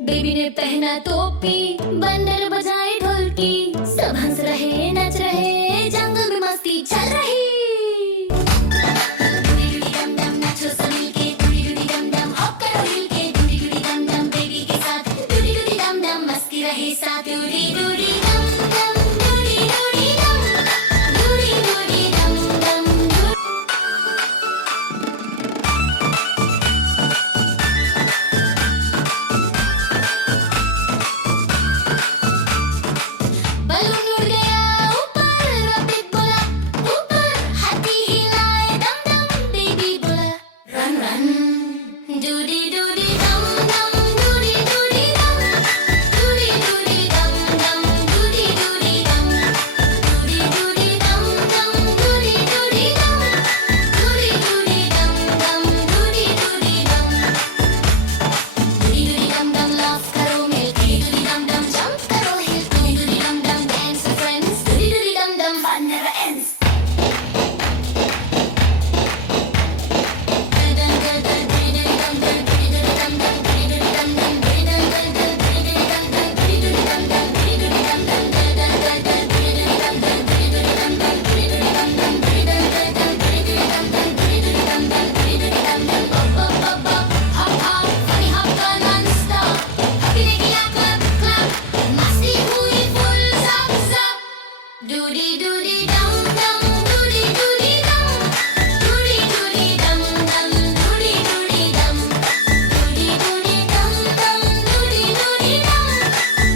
Baby ने पहना टोपी, बंदर बजाए ढोलकी, सब हंस रहे नच रहे, जंगल में मस्ती चल रही। डूडी डूडी डम डम नाचो सब मिलके, डूडी डूडी डम डम हॉप करो हिल के, डूडी डूडी डम डम बेबी के साथ, डूडी डूडी डम डम मस्ती रहे साथ, डूडी डूडी डम डम डूडी डूडी डम, डूडी डूडी डम डम डूडी। बलून उड़ गया ऊपर, रॉकेट बोला ऊपर, हाथी हिलाए दम दम, बेबी बोला रन रन। डूडी डूडी डम डम, डूडी डूडी डम, डूडी डूडी डम डम, डूडी डूडी डम, डूडी डूडी डम डम, डूडी डूडी डम, डूडी डूडी डम डम, डूडी डूडी डम। डूडी डूडी डम डम लाफ करो मिलके, डूडी डम डम जंप करो हिल, डूडी डूडी डम डम dance with friends, Dudi Dudi डम डम fun never ends। Doody doody dum dum, doody doody dum, doody doody dum dum, doody doody dum, doody doody dum dum, doody doody dum,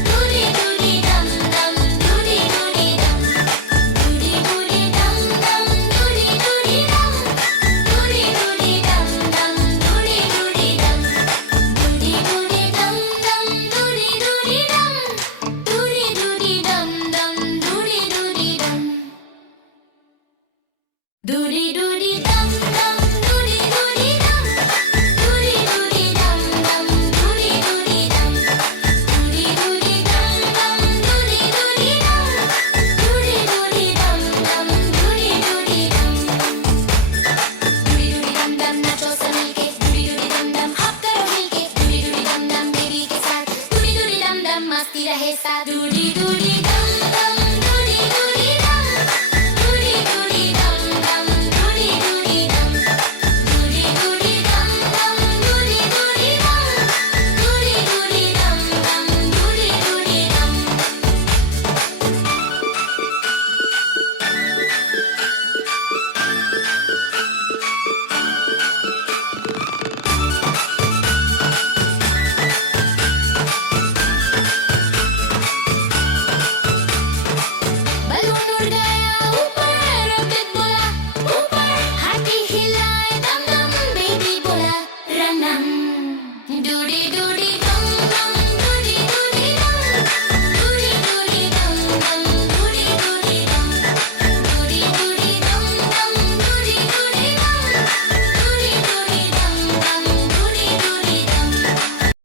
doody doody dum dum, doody doody dum, doody doody dum dum, doody doody dum, doody doody dum dum, doody doody dum, doody doody dum dum, doody doody dum, doody doody dum dum, doody doody dum. Doody doody dum dum, doody doody dum, doody doody dum dum, doody doody dum, doody doody dum dum, doody doody dum, doody doody dum dum, doody doody dum। Dudi Dudi डम डम नाचो सब मिलके, डूडी डूडी डम डम hop करो हिल के, डूडी डूडी डम डम बेबी के साथ, डूडी डूडी डम डम मस्ती रहे साथ, डूडी डूडी